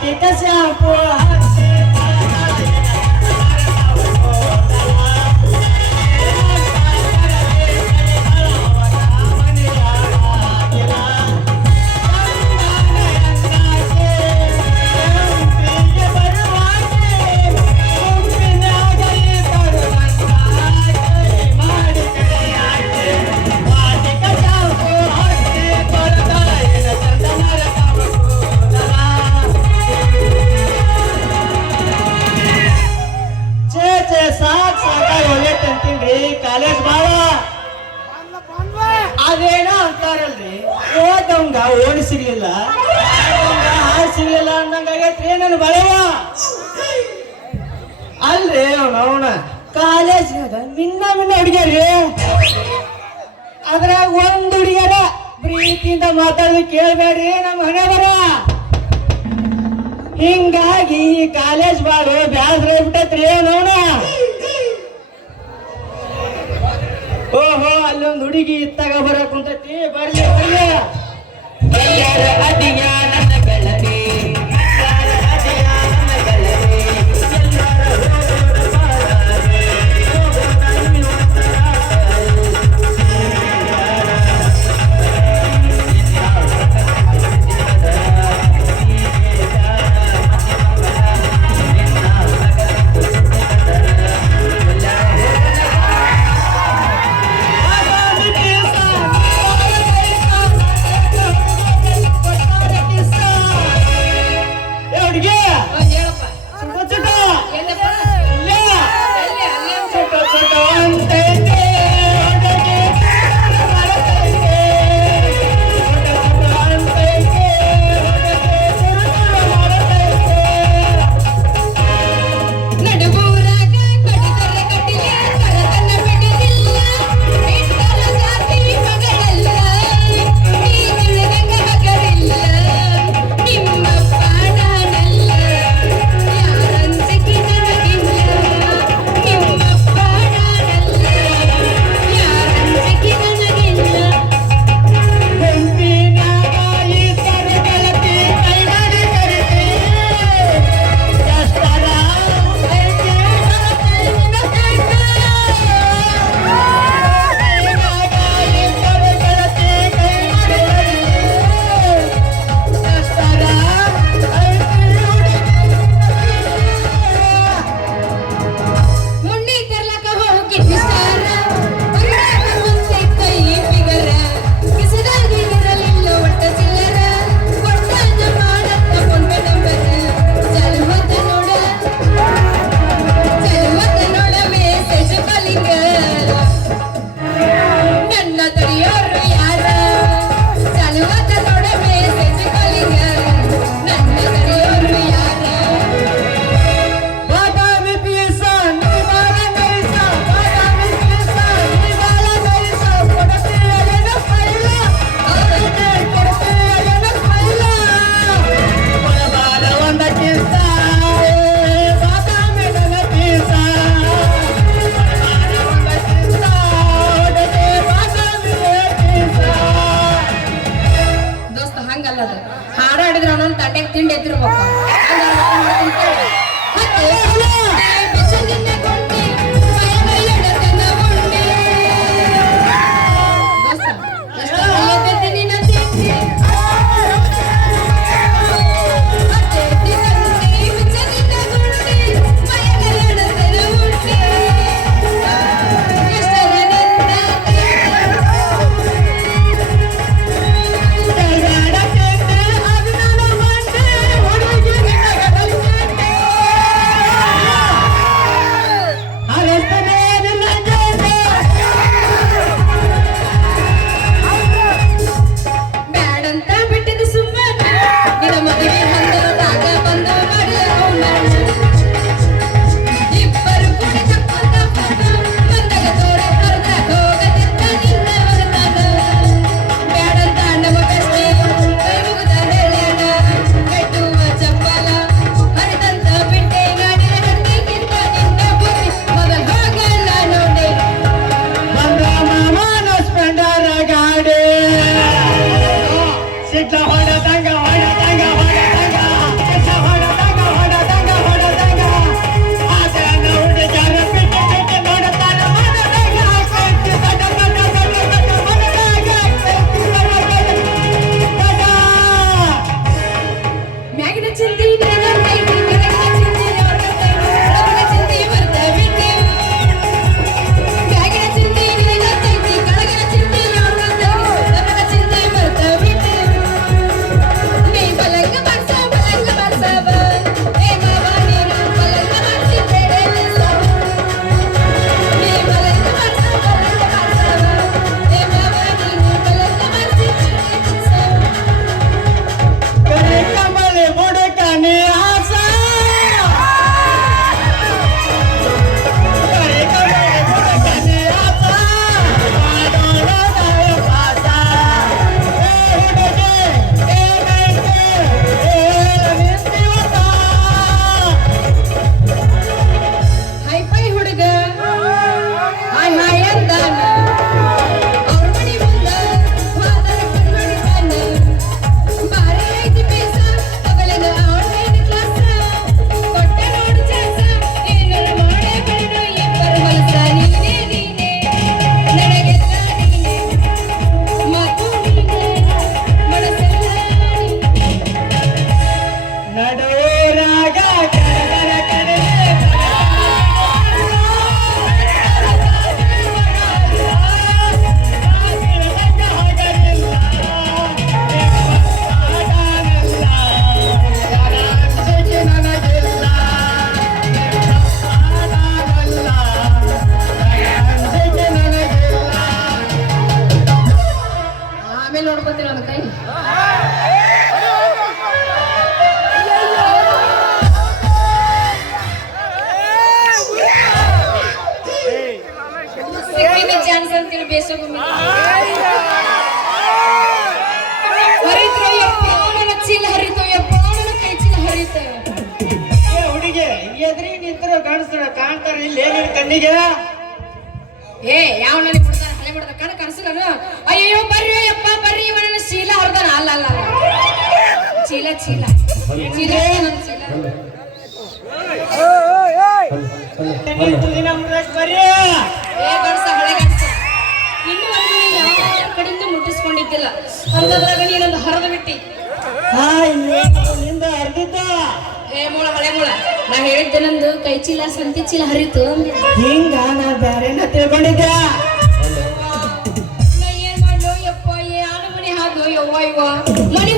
Kita? ಸಿಗ್ಲಿಲ್ಲ ಅಂದಂಗ ಆಗೈತ್ರಿ ನನ್ನ ಬಳೆಯ ಅಲ್ರಿ ಅವನು, ಅವನ ಕಾಲೇಜ್ ನಿನ್ನ ಮಿನ್ನ ಹುಡುಗಿಯರಿ. ಅದ್ರಾಗ ಒಂದು ಹುಡುಗರ ಪ್ರೀತಿಯಿಂದ ಮಾತಾಡೋದು ಕೇಳಬೇಡ್ರಿ ನಮ್ಮ ಹಣೆ ಬರ ಹಿಂಗಾಗಿ ಕಾಲೇಜ್ ಬಾಳು ಬ್ಯಾಸರ ಬಿಟ್ಟತ್ರಿ ನೋಡ ಓಹೋ, ಅಲ್ಲೊಂದು ಹುಡುಗಿ ಇತ್ತಾಗ ಬರಕ್ ಕುಂತೈತಿ. ಬರ್ಲಿ ಬರ್ಲಿ. ಅಡಿಗೆ ತಿಂಡಿ ಎದ್ದಿರ್ಬೇಕು to be me. ಎಸಗುಮಿ ಬೇಸೋಗು ಯಪ್ಪ ನನ್ನ ಚೀಲ ಹರಿತು ಯಪ್ಪ ನನ್ನ ಕೈ ಚೀಲ ಹರಿತು ಏ ಹುಡುಗಿ ಎದ್ರಿ ನಿಂತರ ಕಾಣಿಸ್ತಾರ ಕಾಣ್ತಾರ ಇಲ್ಲಿ ಏನಿಲ್ಲ ಕಣ್ಣಿಗೆ? ಏ ಯಾವ ನನಗೆ ಬಿಡ್ತಾನ ಹಳೆ ಬಿಡ್ತಾನ ಕಣ ಕನಸನು ಅಯ್ಯೋ ಬರ್ರಿ ಯಪ್ಪ ಬರ್ರಿ ಇವನ ಚೀಲ ಹರಿದಾನ. ಅಲ್ಲ ಅಲ್ಲ. ಚೀಲ ಚೀಲ. ಚೀಲ ಚೀಲ ಬರ್ರಿ ಏ ಗಣಸ ಹಳೆ ಕಡೆಯಿಂದ ಅಂತದ್ರಾಗ ನೀನೊಂದು ಹರಿದ ಬಿಟ್ಟಿ. ನಿಂದ ಹರಿದಿದ್ದ. ಏ ಮೂಳ ಹಳೆ ಮೂಳ ನಾ ಹೇಳಿದ್ದೆ ನಂದು ಕೈ ಚೀಲ ಸಂತಿ ಚೀಲ ಹರಿತು. ಹಿಂಗ ನಾ ಬ್ಯಾರೇನ ತಿಳ್ಕೊಂಡಿದ್ದೆ. ಏನ್ ಮಾಡ್ಲೋ ಯಪ್ಪ ಯಾನ ಮನೆ ಹಾದು ಯವ್ವ ಯುವ ಮನೆ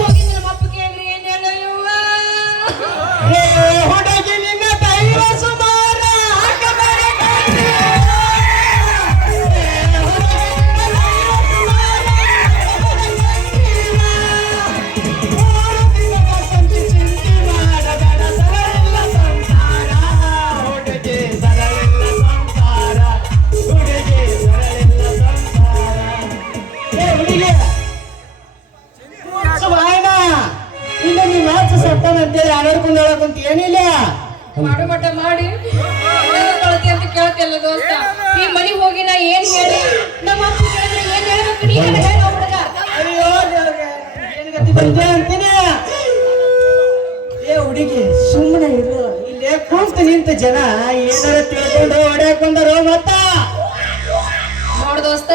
ಏ ಹುಡುಗಿ ಸುಮ್ಮನೆ ಇರು. ಇಲ್ಲೇ ಕೂತ ನಿಂತ ಜನ ಏನಾರ ತಿಳ್ಕೊಂಡು ಹೊಡ್ಯಾಕ್ ಬಂದಾರೋ ಮತ್ತ ನೋಡ್ ದೋಸ್ತ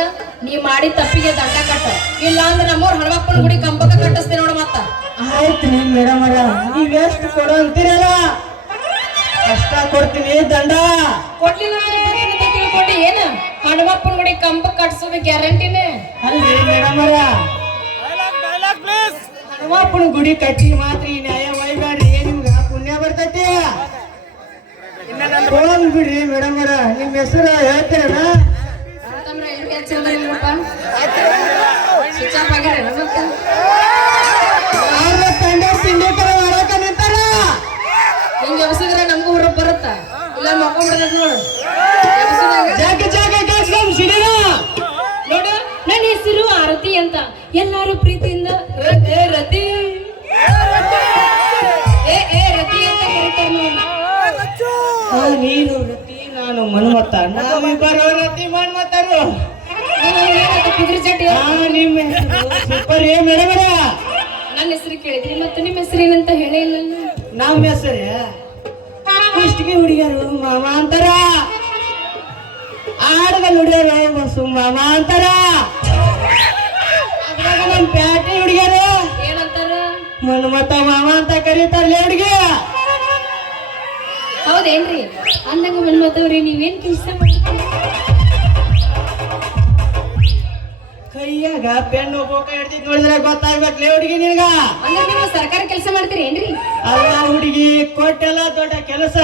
ನೀ ಮಾಡಿ ತಪ್ಪಿಗೆ ದಂಡ ಕಟ್ಟ. ಇಲ್ಲ ಅಂದ್ರೆ ನಮ್ಮವ್ರ ಹಣವಪ್ಪನ ಗುಡಿ ಕಂಬಕ ಕಟ್ಟಿಸ್ತೀನಿ ನೋಡು ಮತ್ತ. ಆಯ್ತು ನೀನ್ ಮೇಡಮ್ ಅರ ನೀವ್ ಎಷ್ಟು ಕೊಡು ಅಂತೀರಲ್ಲ? ಅಷ್ಟ ಕೊಡ್ತೀನಿ ದಂಡ. ಕೊಡ್ಲಿಲ್ಲ ಏನ ಹಣವಪ್ಪನ ಗುಡಿ ಕಂಬ ಕಟ್ಸೋದು ಗ್ಯಾರಂಟಿನೇ? ಅಲ್ರಿ ಮೇಡಮ್ ಹನುಮಪ್ಪನ ಗುಡಿ ಕಟ್ಟಿ ಮಾತ್ರ ಈ ನ್ಯಾಯ ಒಯ್ಬೇಡ್ರಿ. ನಿಮ್ಗೆ ಪುಣ್ಯ ಬರ್ತೈತಿ? ಬಿಡಿ ಬಿಡ್ರಿ ಮೇಡಮ್ ನಿಮ್ ಹೆಸರು ಹೇಳ್ತೀರನ ಮನ್ಮತ್ತ ನಾವಿಬ್ಬರು ರತಿ ಮನ್ಮತ್ತರು ಕುದುರೆ ಚಟ್ಟಿ ನಿಮ್ಮ ಸೂಪರ್ ಏ ಮೇಡಮ್ ನನ್ನ ಹೆಸರು ಕೇಳಿದ್ರಿ ಮತ್ತೆ ನಿಮ್ಮ ಹೆಸರು ಏನಂತ ಹೇಳೇ ಇಲ್ಲ. ನಮ್ಮ ಹೆಸರು? ಇಷ್ಟಿಗೆ ಹುಡುಗಿಯರು ಮಾಮ ಅಂತಾರ ಆಡಗಲ್ ಹುಡುಗಿಯರು ಬಸ್ಸು ಮಾಮ ಅಂತಾರ ಅದ್ರಾಗ ನಮ್ಮ ಪ್ಯಾಟಿ ಹುಡುಗಿಯರು. ಏನಂತಾರ? ಮನ್ಮತ ಮಾಮ ಅಂತ ಕರೀತಾರಲ್ಲ ಹುಡುಗಿ. ಹೌದೇನ್ರಿ? ಅಂದಂಗ ಮನ್ಮತವ್ರಿ ನೀವೇನ್ ಕೆಲಸ ಮಾಡ್ತೀರಿ? ಕೈಯಾಗ ಪೆನ್ನು ಬೋಕ ಹಿಡ್ದಿದ್ ನೋಡಿದ್ರೆ ಗೊತ್ತಾಗ್ಬೇಕ್ಲೇ ಹುಡುಗಿ ನಿನ್ಗ. ಅಂದ್ರೆ ನೀವು ಸರ್ಕಾರ ಕೆಲಸ ಮಾಡ್ತೀರಿ ಏನ್ರಿ? ಅಲ್ಲ ಹುಡುಗಿ ಕೊಟ್ಟೆಲ್ಲ ದೊಡ್ಡ ಕೆಲಸ.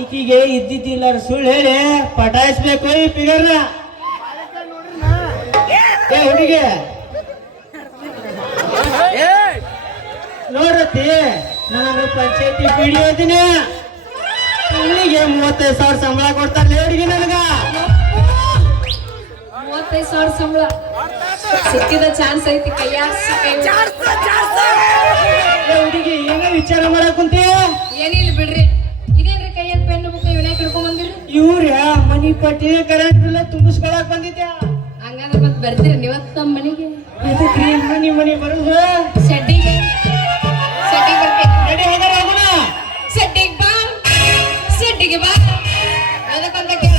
ಈಕಿಗೆ ಇದ್ದಿದ್ದಿಲ್ಲ ಸುಳ್ಳು ಹೇಳಿ ಪಟಾಯಿಸ್ಬೇಕು ಈ ಫಿಗರ್ನ ಏ ಹುಡುಗಿ. ನೋಡತ್ತಿ ನಾನು ಪಂಚಾಯತಿ ಪಿಡಿ ಓದಿನಿ. ತಿಂಗಳಿಗೆ ಮೂವತ್ತೈದು ಸಾವಿರ ಸಂಬಳ ಕೊಡ್ತಾರೆ ಲೇಡಿಗೆ ನನಗ. ಮೂವತ್ತೈದು ಸಾವಿರ ಸಂಬಳ. ಸಿಕ್ಕಿದ ಚಾನ್ಸ್ ಐತಿ ಕೈಯಾಗ ಹುಡುಗಿ ಏನೋ ವಿಚಾರ ಮಾಡಕ್ ಕುಂತೀಯ? ಏನಿಲ್ಲ ಬಿಡ್ರಿ. ಇದೇನ್ರಿ ಕೈಯಲ್ಲಿ ಪೆನ್ ಬುಕ್ ಇವನೇ ಹಿಡ್ಕೊಂಡ್ ಬಂದಿರಿ? ಇವ್ರ ಮನಿ ಪಟ್ಟಿ ಕರೆಂಟ್ ಬಿಲ್ ತುಂಬಿಸ್ಕೊಳಕ್ ಬಂದಿದ್ದೆ ಹಂಗಂದ್ರೆ ಮತ್ತೆ ಬರ್ತೀರಿ ನೀವತ್ತು ನಮ್ಮ ಮನೆಗೆ? ಅದಕ್ಕೆ ಮನಿ ಮನಿ ಬರುದು? ಶೆಡ್ಡಿಗೆ ಶೆಡ್ಡಿಗೆ ಬಾ ಎದಕ್ಕಂತ ಕೇಳ